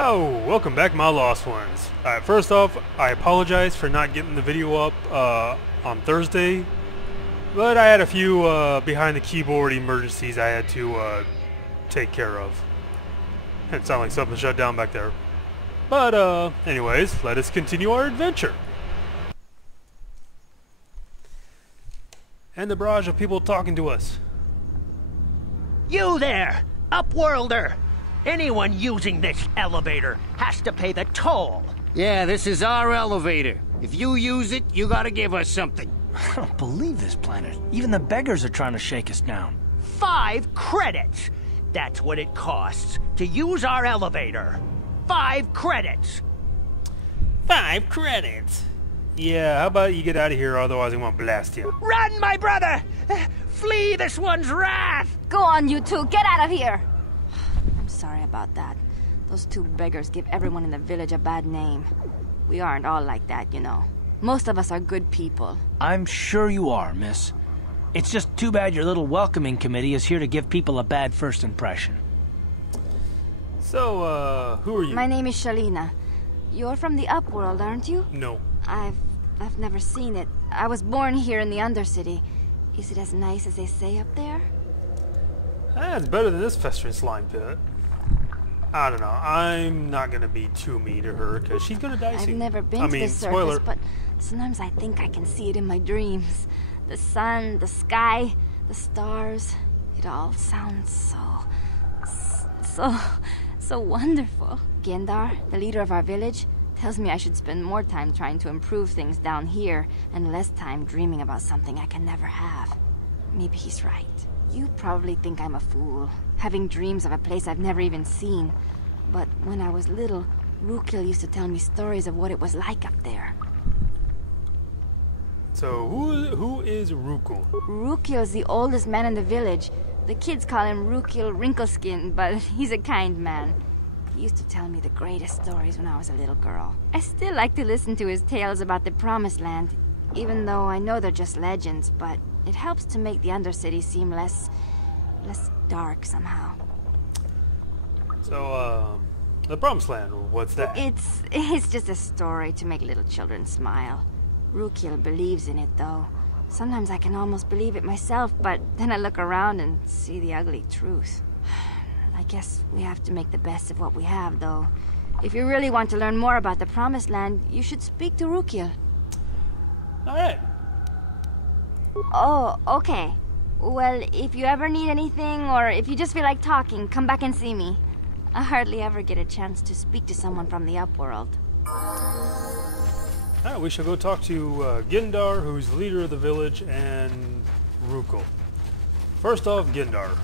Oh, welcome back, my lost ones. Alright, first off, I apologize for not getting the video up on Thursday, but I had a few behind the keyboard emergencies I had to take care of. It sounded like something shut down back there. But anyways, let us continue our adventure. And the barrage of people talking to us. You there, Upworlder! Anyone using this elevator has to pay the toll. Yeah, this is our elevator. If you use it, you gotta give us something. I don't believe this planet. Even the beggars are trying to shake us down. 5 credits! That's what it costs to use our elevator. 5 credits! 5 credits? Yeah, how about you get out of here, otherwise I'm gonna blast you. Run, my brother! Flee this one's wrath! Go on, you two, get out of here! I'm sorry about that. Those 2 beggars give everyone in the village a bad name. We aren't all like that, you know. Most of us are good people. I'm sure you are, miss. It's just too bad your little welcoming committee is here to give people a bad first impression. So, who are you? My name is Shalina. You're from the Upworld, aren't you? No. I've never seen it. I was born here in the Undercity. Is it as nice as they say up there? It's better than this festering slime pit. I don't know. I'm not gonna be too mean to her because she's gonna die soon. I've never been to the surface, but sometimes I think I can see it in my dreams. The sun, the sky, the stars. It all sounds so wonderful. Gendar, the leader of our village, tells me I should spend more time trying to improve things down here and less time dreaming about something I can never have. Maybe he's right. You probably think I'm a fool, having dreams of a place I've never even seen. But when I was little, Rukil used to tell me stories of what it was like up there. So who is Rukil? Rukil is the oldest man in the village. The kids call him Rukil Wrinkleskin, but he's a kind man. He used to tell me the greatest stories when I was a little girl. I still like to listen to his tales about the Promised Land, even though I know they're just legends, but it helps to make the Undercity seem less dark somehow. So, the Promised Land, what's that? It's just a story to make little children smile. Rukil believes in it, though. Sometimes I can almost believe it myself, but then I look around and see the ugly truth. I guess we have to make the best of what we have, though. If you really want to learn more about the Promised Land, you should speak to Rukil. Alright. Oh, okay. Well, if you ever need anything, or if you just feel like talking, come back and see me. I hardly ever get a chance to speak to someone from the Upworld. Alright, we shall go talk to Gendar, who's the leader of the village, and Rukil. First off, Gendar.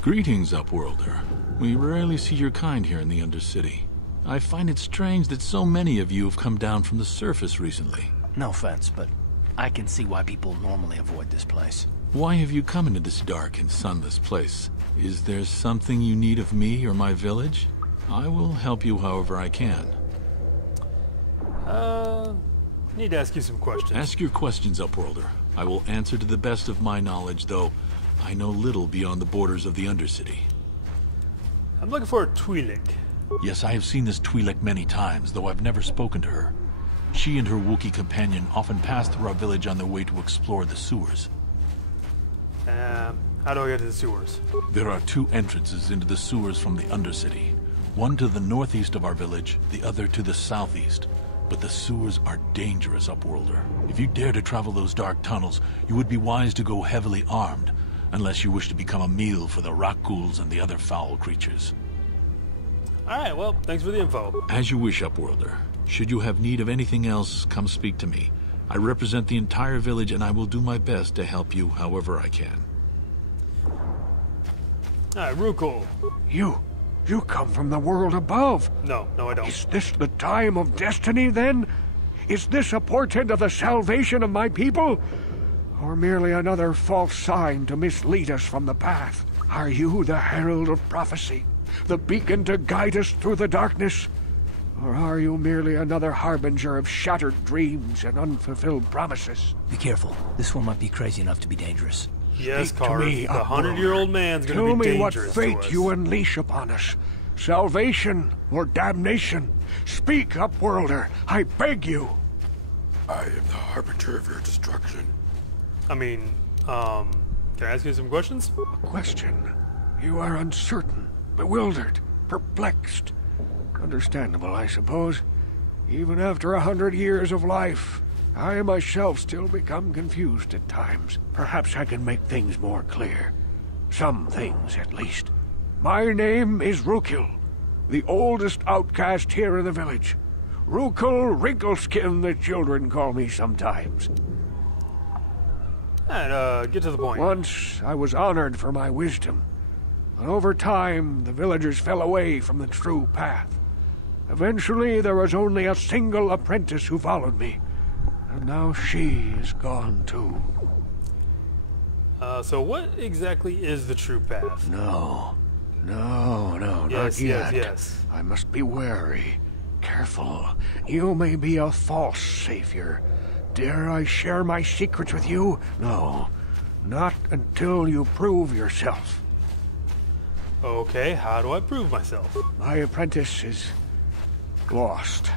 Greetings, Upworlder. We rarely see your kind here in the Undercity. I find it strange that so many of you have come down from the surface recently. No offense, but I can see why people normally avoid this place. Why have you come into this dark and sunless place? Is there something you need of me or my village? I will help you however I can. Need to ask you some questions. Ask your questions, Upworlder. I will answer to the best of my knowledge, though I know little beyond the borders of the Undercity. I'm looking for a Twi'lek. Yes, I have seen this Twi'lek many times, though I've never spoken to her. She and her Wookiee companion often pass through our village on their way to explore the sewers. How do I get to the sewers? There are 2 entrances into the sewers from the Undercity. One to the northeast of our village, the other to the southeast. But the sewers are dangerous, Upworlder. If you dare to travel those dark tunnels, you would be wise to go heavily armed, unless you wish to become a meal for the rakghouls and the other foul creatures. Alright, well, thanks for the info. As you wish, Upworlder. Should you have need of anything else, come speak to me. I represent the entire village, and I will do my best to help you however I can. Alright, Rukil. You come from the world above. No, I don't. Is this the time of destiny, then? Is this a portent of the salvation of my people? Or merely another false sign to mislead us from the path? Are you the herald of prophecy? The beacon to guide us through the darkness? Or are you merely another harbinger of shattered dreams and unfulfilled promises? Be careful. This one might be crazy enough to be dangerous. Yes, Speak to Carth. me, The 100-year-old man's gonna be dangerous to us. Tell me what fate you unleash upon us. Salvation or damnation? Speak, Upworlder, I beg you. I am the harbinger of your destruction. I mean, can I ask you some questions? A question. You are uncertain, bewildered, perplexed. Understandable, I suppose. Even after 100 years of life, I myself still become confused at times. Perhaps I can make things more clear. Some things, at least. My name is Rukil, the oldest outcast here in the village. Rukil Wrinkleskin, the children call me sometimes. And, get to the point. Once, I was honored for my wisdom. But over time, the villagers fell away from the true path. Eventually, there was only a single apprentice who followed me. And now she is gone too. So what exactly is the true path? No, Yes, not yet. yes. I must be wary, careful. You may be a false savior. Dare I share my secrets with you? No, not until you prove yourself. Okay, how do I prove myself? My apprentice is lost.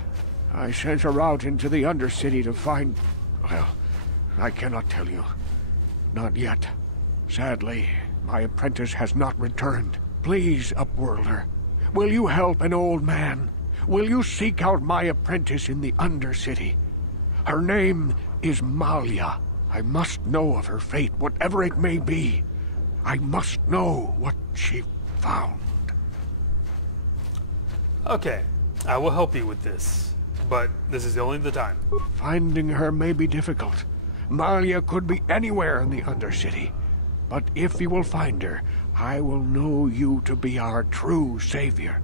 I sent her out into the Undercity to find... Well, I cannot tell you. Not yet. Sadly, my apprentice has not returned. Please, Upworlder, will you help an old man? Will you seek out my apprentice in the Undercity? Her name is Malia. I must know of her fate, whatever it may be. I must know what she found. Okay, I will help you with this. But this is only the time. Finding her may be difficult. Malia could be anywhere in the Undercity. But if you will find her, I will know you to be our true savior.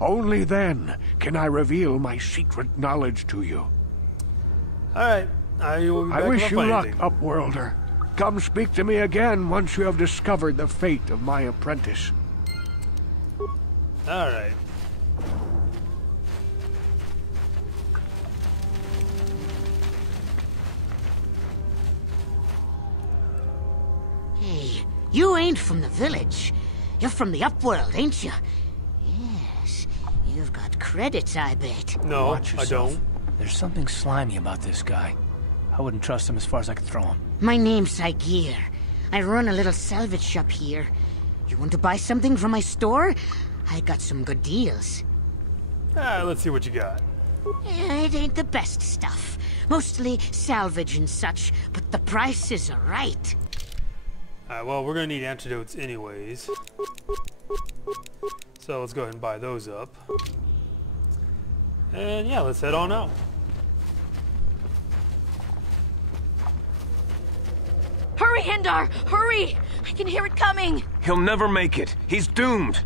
Only then can I reveal my secret knowledge to you. Alright, I will be back I wish if you I find luck, anything. Upworlder. Come speak to me again once you have discovered the fate of my apprentice. Alright. Hey, you ain't from the village. You're from the Upworld, ain't you? Yes, you've got credits, I bet. No, Watch I yourself. don't. There's something slimy about this guy. I wouldn't trust him as far as I could throw him. My name's Saigir. I run a little salvage shop here. You want to buy something from my store? I got some good deals. Let's see what you got. It ain't the best stuff. Mostly salvage and such, but the prices are right. Alright, well, we're gonna need antidotes anyways. So let's go ahead and buy those up. And yeah, let's head on out. Hurry, Hindar! Hurry! I can hear it coming! He'll never make it. He's doomed.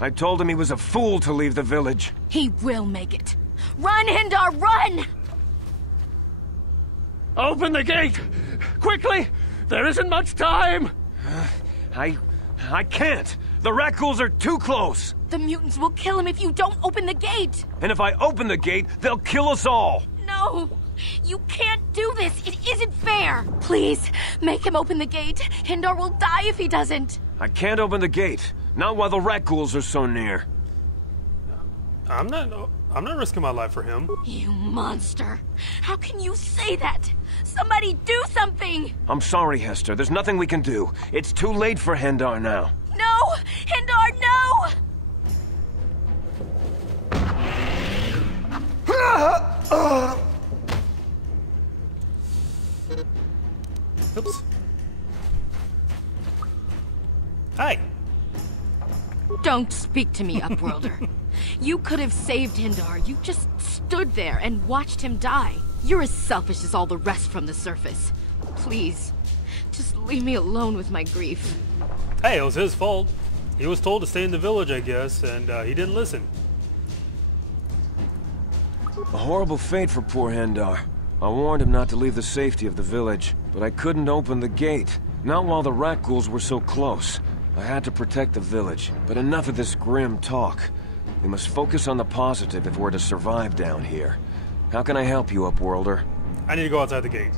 I told him he was a fool to leave the village. He will make it. Run, Hindar, run! Open the gate! Quickly! There isn't much time! I can't. The rakghouls are too close. The mutants will kill him if you don't open the gate! And if I open the gate, they'll kill us all. No! You can't do this! It isn't fair! Please, make him open the gate. Hindar will die if he doesn't. I can't open the gate. Not while the rakghouls are so near. I'm not risking my life for him. You monster! How can you say that? Somebody do something! I'm sorry, Hester. There's nothing we can do. It's too late for Hendar now. No! Hindar, no! Oops. Hi. Don't speak to me, Upworlder. You could have saved Hindar. You just stood there and watched him die. You're as selfish as all the rest from the surface. Please, just leave me alone with my grief. Hey, it was his fault. He was told to stay in the village, I guess, and he didn't listen. A horrible fate for poor Hendar. I warned him not to leave the safety of the village, but I couldn't open the gate. Not while the rakghouls were so close. I had to protect the village, but enough of this grim talk. We must focus on the positive if we're to survive down here. How can I help you, Upworlder? I need to go outside the gate.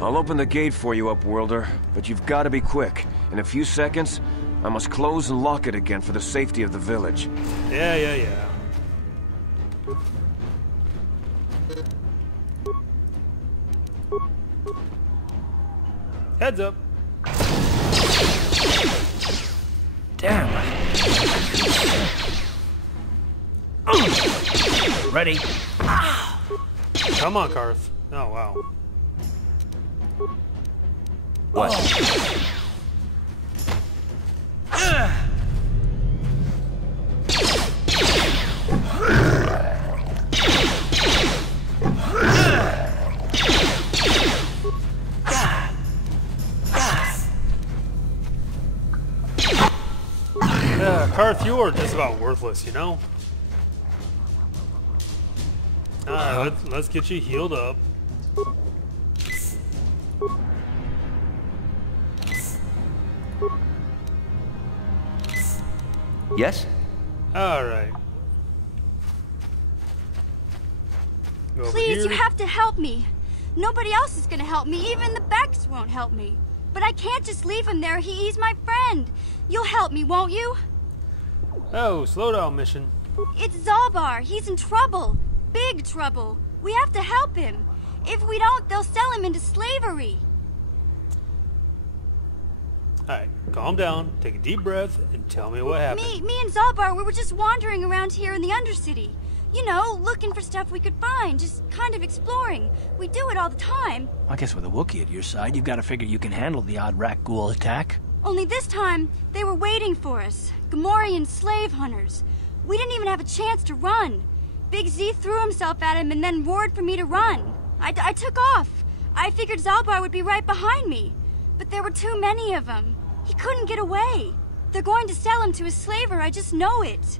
I'll open the gate for you, Upworlder, but you've got to be quick. In a few seconds, I must close and lock it again for the safety of the village. Yeah. Heads up. Damn. Ready? Come on, Carth. Oh, wow. What? Yeah, Carth, you are just about worthless, you know? Alright, let's get you healed up. Yes? Alright. Please, you have to help me. Nobody else is gonna help me. Even the Beks won't help me. But I can't just leave him there. He's my friend. You'll help me, won't you? Oh, slow down, mission. It's Zalbar. He's in trouble. Big trouble. We have to help him. If we don't, they'll sell him into slavery. Alright, calm down, take a deep breath, and tell me what happened. Me and Zalbar, we were just wandering around here in the Undercity. You know, looking for stuff we could find, just kind of exploring. We do it all the time. I guess with a Wookiee at your side, you've got to figure you can handle the odd rakghoul attack. Only this time, they were waiting for us. Gamorrean slave hunters. We didn't even have a chance to run. Big Z threw himself at him and then roared for me to run. I took off. I figured Zalbar would be right behind me. But there were too many of them. He couldn't get away. They're going to sell him to a slaver, I just know it.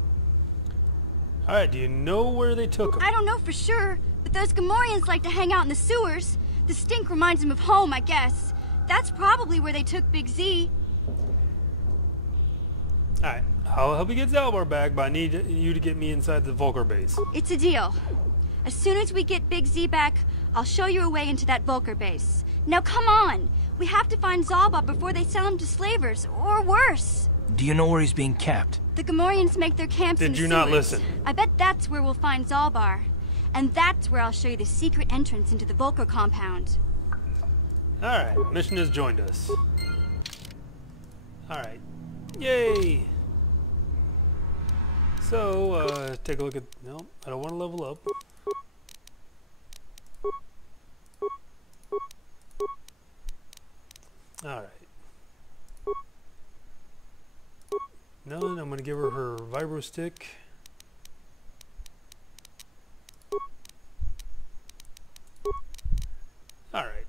Alright, do you know where they took him? I don't know for sure, but those Gamorreans like to hang out in the sewers. The stink reminds them of home, I guess. That's probably where they took Big Z. Alright, I'll help you get Zalbar back, but I need you to get me inside the Vulcar base. It's a deal. As soon as we get Big Z back, I'll show you a way into that Vulcar base. Now come on! We have to find Zalbar before they sell him to slavers, or worse. Do you know where he's being kept? The Gamorreans make their camps in the Did you not sewers. listen? I bet that's where we'll find Zalbar. And that's where I'll show you the secret entrance into the Vulcar compound. Alright, mission has joined us. Alright. Yay! So, take a look at... No, I don't want to level up. Alright. No, I'm going to give her vibro stick. Alright.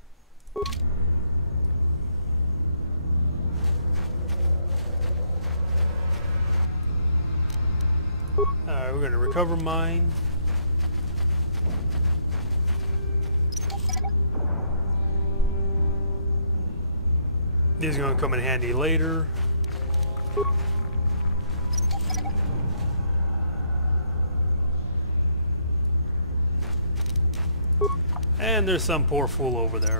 Alright, we're going to recover mine. These are going to come in handy later. And there's some poor fool over there.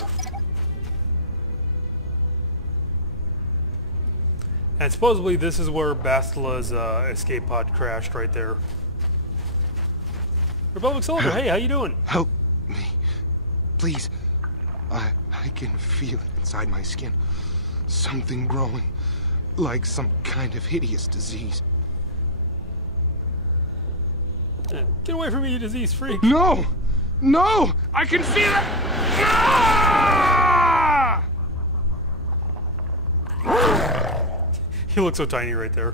And supposedly this is where Bastila's escape pod crashed right there. Republic Soldier, hey, how you doing? Help me. Please. I can feel it inside my skin. Something growing. Like some kind of hideous disease. Get away from me, you disease freak. No! No! I can feel it! Ah! He looks so tiny right there.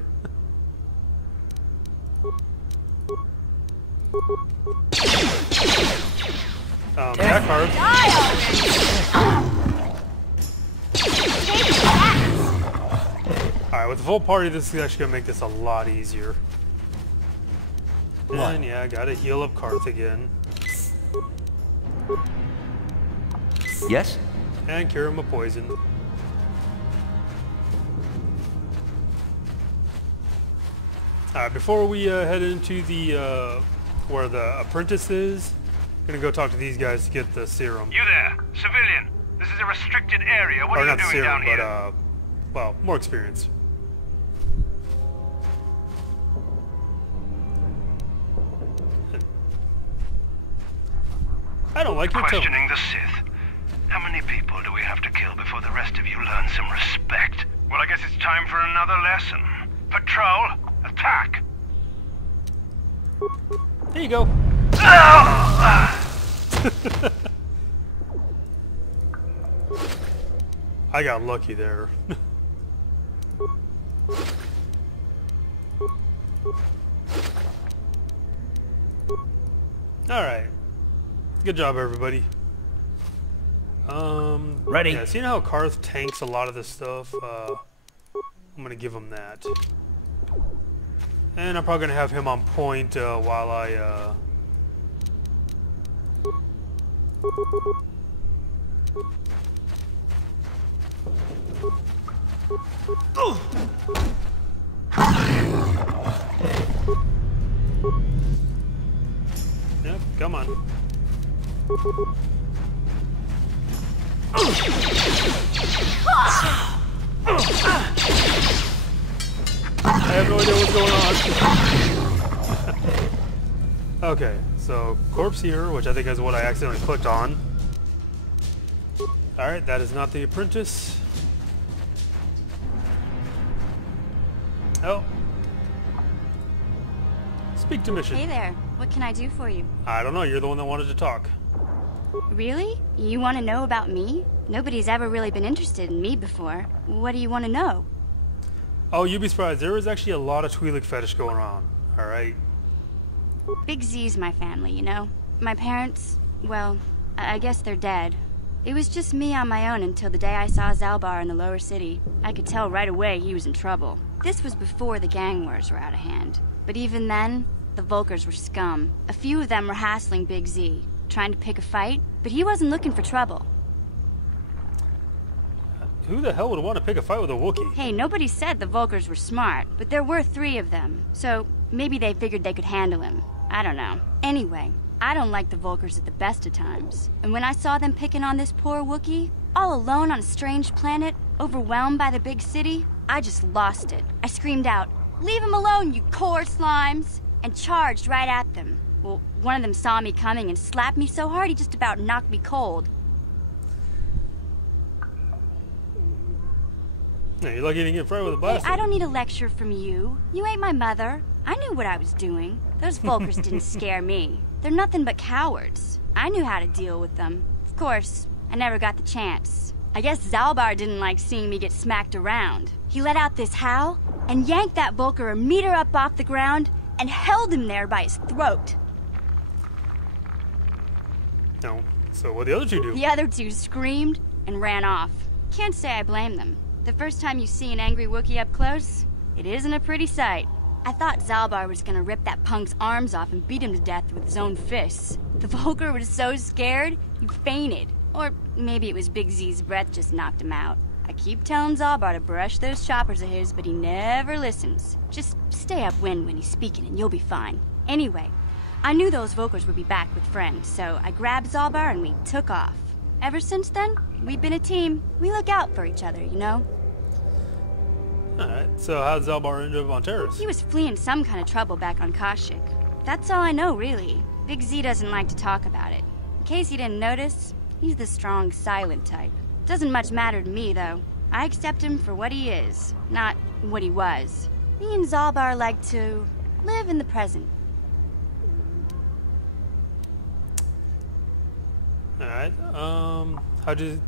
Back hard. Alright, with the full party, this is actually going to make this a lot easier. And yeah, I gotta heal up Carth again. Yes? And cure him of poison. Alright, before we head into the, where the apprentice is, gonna go talk to these guys to get the serum. You there, civilian. This is a restricted area. What or are you not doing serum, down here? but, well, more experience. I don't like your tone. Questioning the Sith. How many people do we have to kill before the rest of you learn some respect? Well, I guess it's time for another lesson. Patrol, attack! There you go. I got lucky there. Alright. Good job, everybody. Ready? Yeah, seeing how Carth tanks a lot of this stuff, I'm gonna give him that. And I'm probably gonna have him on point while I Yep, come on. I have no idea what's going on. Okay, so corpse here, which I think is what I accidentally clicked on. Alright, that is not the apprentice. Oh. Speak to mission. Hey there. What can I do for you? I don't know, you're the one that wanted to talk. Really? You want to know about me? Nobody's ever really been interested in me before. What do you want to know? Oh, you'd be surprised. There is actually a lot of Twi'lek fetish going on. Alright. Big Z's my family, you know? My parents, well, I guess they're dead. It was just me on my own until the day I saw Zalbar in the lower city. I could tell right away he was in trouble. This was before the gang wars were out of hand. But even then, the Vulkars were scum. A few of them were hassling Big Z, trying to pick a fight, but he wasn't looking for trouble. Who the hell would want to pick a fight with a Wookiee? Hey, nobody said the Vulkars were smart, but there were 3 of them, so maybe they figured they could handle him. I don't know. Anyway, I don't like the Vulkars at the best of times. And when I saw them picking on this poor Wookiee, all alone on a strange planet, overwhelmed by the big city, I just lost it. I screamed out, "Leave him alone, you core slimes!" and charged right at them. Well, one of them saw me coming and slapped me so hard he just about knocked me cold. Yeah, you're lucky you didn't get fried with a blaster. Hey, I don't need a lecture from you. You ain't my mother. I knew what I was doing. Those Vulkars didn't scare me. They're nothing but cowards. I knew how to deal with them. Of course, I never got the chance. I guess Zalbar didn't like seeing me get smacked around. He let out this howl and yanked that Vulkar a meter up off the ground and held him there by his throat. No. So what the other 2 do? The other 2 screamed and ran off. Can't say I blame them. The first time you see an angry Wookiee up close, it isn't a pretty sight. I thought Zalbar was gonna rip that punk's arms off and beat him to death with his own fists. The Vulkar was so scared, he fainted. Or maybe it was Big Z's breath just knocked him out. I keep telling Zalbar to brush those choppers of his, but he never listens. Just stay upwind when he's speaking and you'll be fine. Anyway, I knew those Vulkars would be back with friends, so I grabbed Zalbar and we took off. Ever since then, we've been a team. We look out for each other, you know? Alright, so how did Zalbar end up on Taris? He was fleeing some kind of trouble back on Kashyyyk. That's all I know, really. Big Z doesn't like to talk about it. In case you didn't notice, he's the strong, silent type. Doesn't much matter to me, though. I accept him for what he is, not what he was. Me and Zalbar like to live in the present. Alright, how'd you...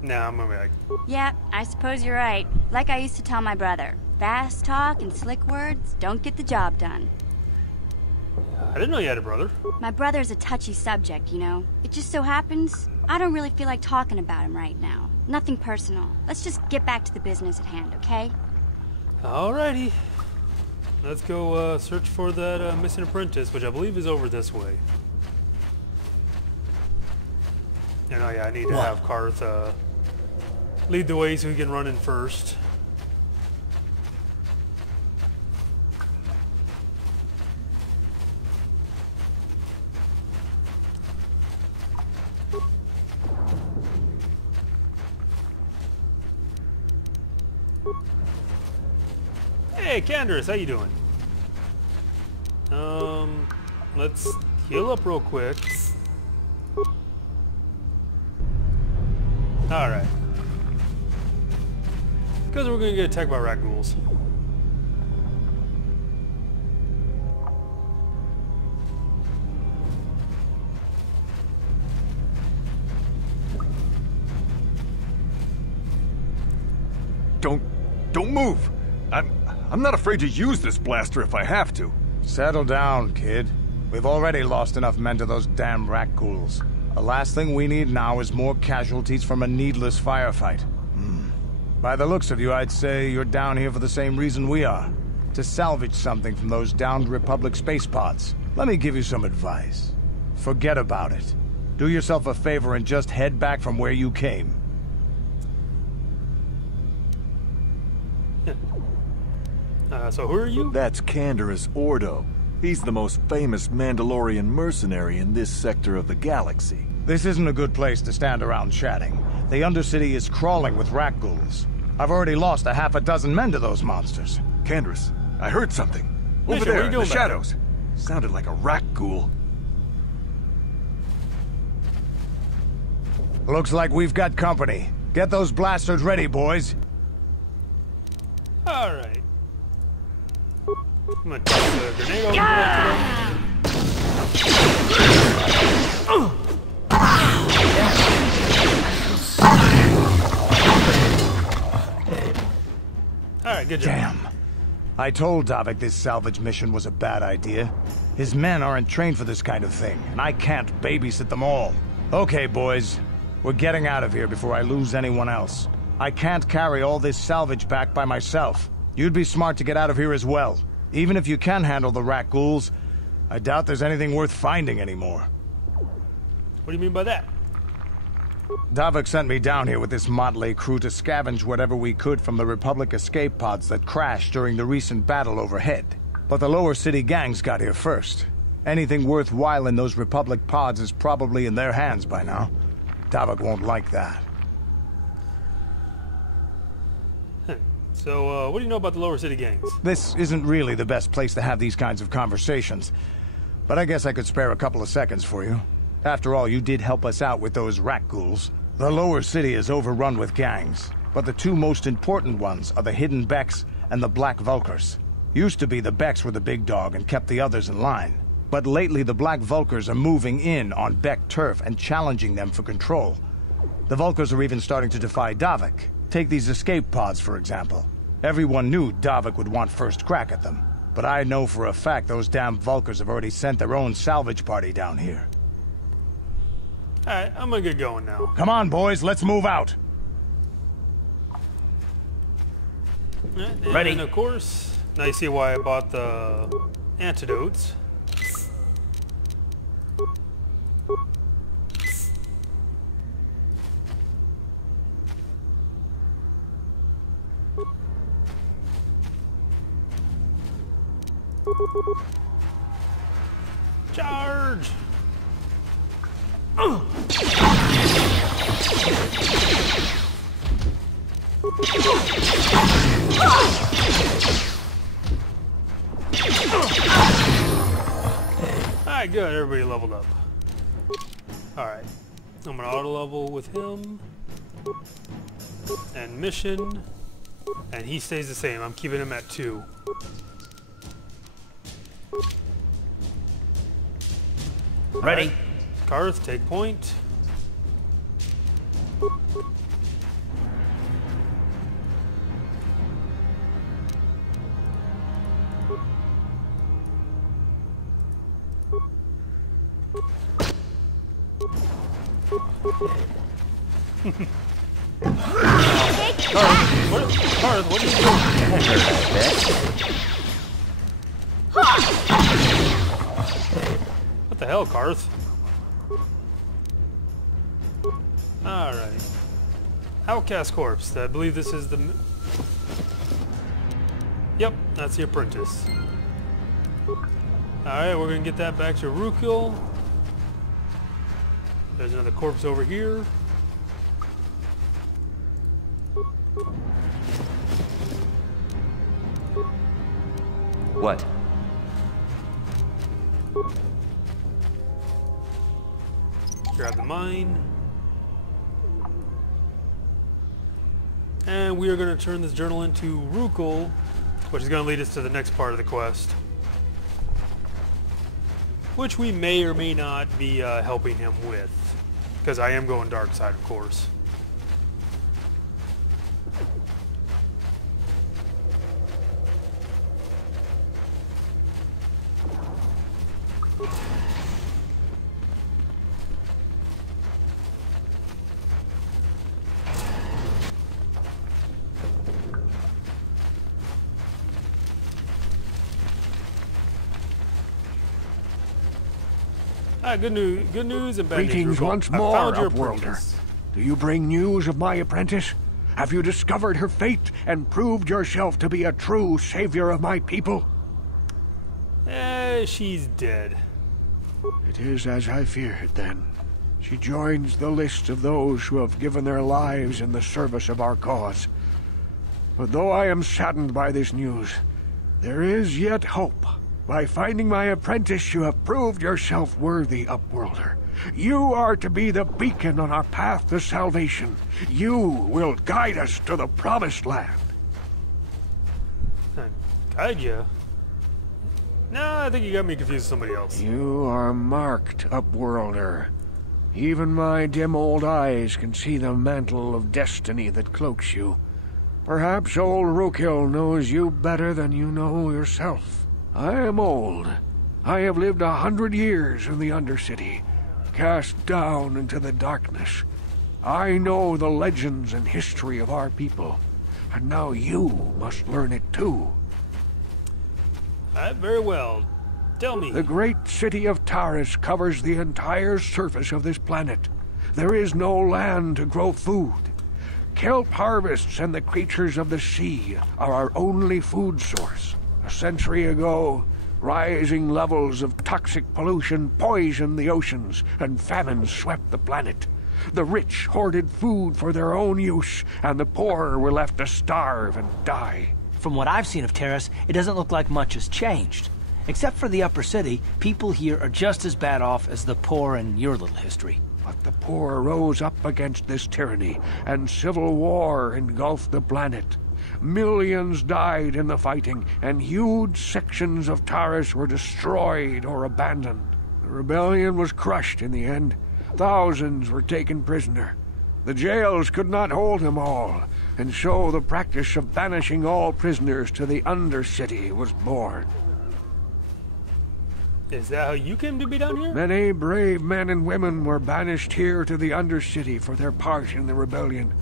Nah, I'm gonna be like... Yeah, I suppose you're right. Like I used to tell my brother. Fast talk and slick words don't get the job done. I didn't know you had a brother. My brother's a touchy subject, you know. It just so happens, I don't really feel like talking about him right now. Nothing personal. Let's just get back to the business at hand, okay? Alrighty. Let's go search for that missing apprentice, which I believe is over this way. And oh yeah, I need to have Carth lead the way so he can run in first. Hey, Candace, how you doing? Let's heal up real quick. Alright. Because we're gonna get attacked by rakghouls. Don't move! I'm not afraid to use this blaster if I have to. Settle down, kid. We've already lost enough men to those damn rakghouls. The last thing we need now is more casualties from a needless firefight. By the looks of you, I'd say you're down here for the same reason we are. To salvage something from those downed Republic space pods. Let me give you some advice. Forget about it. Do yourself a favor and just head back from where you came. So who are you? That's Canderous Ordo. He's the most famous Mandalorian mercenary in this sector of the galaxy. This isn't a good place to stand around chatting. The Undercity is crawling with rakghouls. I've already lost a half a dozen men to those monsters. Canderous, I heard something. Over there, in the shadows. Sounded like a rakghoul. Looks like we've got company. Get those blasters ready, boys. Alright. I'm gonna toss a grenade over there. Alright, good job. Damn. I told Davik this salvage mission was a bad idea. His men aren't trained for this kind of thing, and I can't babysit them all. Okay, boys. We're getting out of here before I lose anyone else. I can't carry all this salvage back by myself. You'd be smart to get out of here as well. Even if you can handle the rakghouls, I doubt there's anything worth finding anymore. What do you mean by that? Davik sent me down here with this motley crew to scavenge whatever we could from the Republic escape pods that crashed during the recent battle overhead. But the lower city gangs got here first. Anything worthwhile in those Republic pods is probably in their hands by now. Davik won't like that. So, what do you know about the lower city gangs? This isn't really the best place to have these kinds of conversations. But I guess I could spare a couple of seconds for you. After all, you did help us out with those rakghouls. The lower city is overrun with gangs, but the two most important ones are the Hidden Beks and the Black Vulkars. Used to be the Beks were the big dog and kept the others in line. But lately the Black Vulkars are moving in on Bek turf and challenging them for control. The Vulkars are even starting to defy Davik. Take these escape pods, for example. Everyone knew Davik would want first crack at them. But I know for a fact those damn Vulkars have already sent their own salvage party down here. Alright, I'm gonna get going now. Come on, boys, let's move out. Ready. And of course, now you see why I bought the antidotes. Charge! Alright, good. Everybody leveled up. Alright. I'm gonna auto level with him. And mission. And he stays the same. I'm keeping him at 2. Ready. Right. Carth, take point. Carth, what are you doing? What the hell, Carth? Alright. Outcast Corpse. I believe this is the... Yep, that's the apprentice. Alright, we're gonna get that back to Rukil. There's another corpse over here. What? Grab the mine. And we are going to turn this journal into Rukel, which is going to lead us to the next part of the quest, which we may or may not be helping him with, because I am going dark side, of course. Good news and bad news. Greetings once more, I found your Upworlder. apprentice. Do you bring news of my apprentice? Have you discovered her fate and proved yourself to be a true savior of my people? She's dead. It is as I feared, then. She joins the list of those who have given their lives in the service of our cause. But though I am saddened by this news, there is yet hope. By finding my apprentice, you have proved yourself worthy, Upworlder. You are to be the beacon on our path to salvation. You will guide us to the promised land. Guide you? No, I think you got me confused with somebody else. You are marked, Upworlder. Even my dim old eyes can see the mantle of destiny that cloaks you. Perhaps old Rukel knows you better than you know yourself. I am old. I have lived 100 years in the Undercity, cast down into the darkness. I know the legends and history of our people, and now you must learn it too. Very well. Tell me. The great city of Taris covers the entire surface of this planet. There is no land to grow food. Kelp harvests and the creatures of the sea are our only food source. A century ago, rising levels of toxic pollution poisoned the oceans, and famine swept the planet. The rich hoarded food for their own use, and the poor were left to starve and die. From what I've seen of Taris, it doesn't look like much has changed. Except for the upper city, people here are just as bad off as the poor in your little history. But the poor rose up against this tyranny, and civil war engulfed the planet. Millions died in the fighting, and huge sections of Taris were destroyed or abandoned. The rebellion was crushed in the end. Thousands were taken prisoner. The jails could not hold them all, and so the practice of banishing all prisoners to the Undercity was born. Is that how you came to be down here? Many brave men and women were banished here to the Undercity for their part in the rebellion.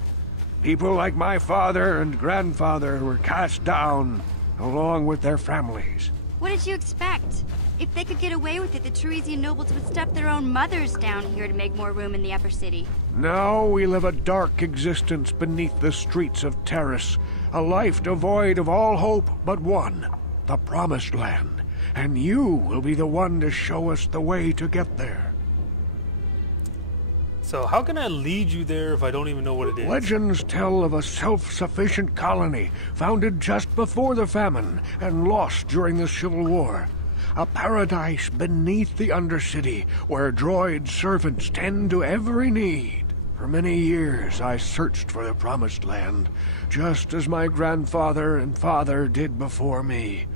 People like my father and grandfather were cast down, along with their families. What did you expect? If they could get away with it, the Tarisian nobles would stuff their own mothers down here to make more room in the upper city. Now we live a dark existence beneath the streets of Taris, a life devoid of all hope but one, the Promised Land. And you will be the one to show us the way to get there. So how can I lead you there if I don't even know what it is? Legends tell of a self-sufficient colony founded just before the famine and lost during the Civil War. A paradise beneath the Undercity where droid servants tend to every need. For many years I searched for the Promised Land, just as my grandfather and father did before me.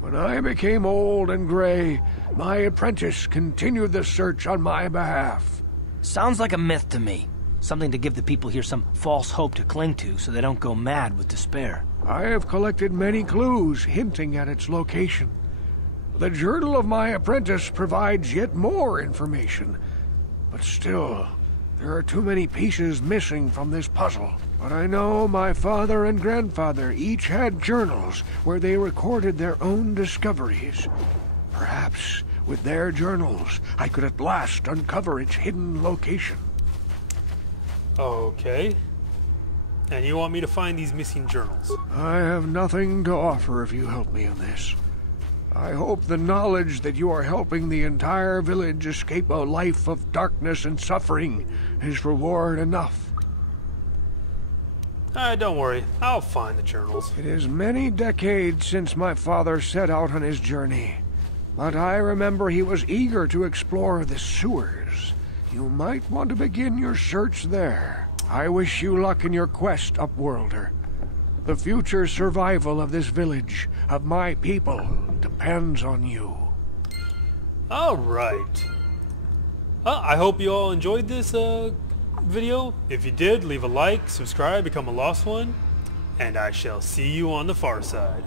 When I became old and gray, my apprentice continued the search on my behalf. Sounds like a myth to me. Something to give the people here some false hope to cling to so they don't go mad with despair. I have collected many clues hinting at its location. The journal of my apprentice provides yet more information. But still, there are too many pieces missing from this puzzle. But I know my father and grandfather each had journals where they recorded their own discoveries. Perhaps with their journals, I could at last uncover its hidden location. Okay. And you want me to find these missing journals? I have nothing to offer if you help me in this. I hope the knowledge that you are helping the entire village escape a life of darkness and suffering is reward enough. Don't worry. I'll find the journals. It is many decades since my father set out on his journey. But I remember he was eager to explore the sewers. You might want to begin your search there. I wish you luck in your quest, Upworlder. The future survival of this village, of my people, depends on you. Alright. I hope you all enjoyed this video. If you did, leave a like, subscribe, become a Lost One, and I shall see you on the far side.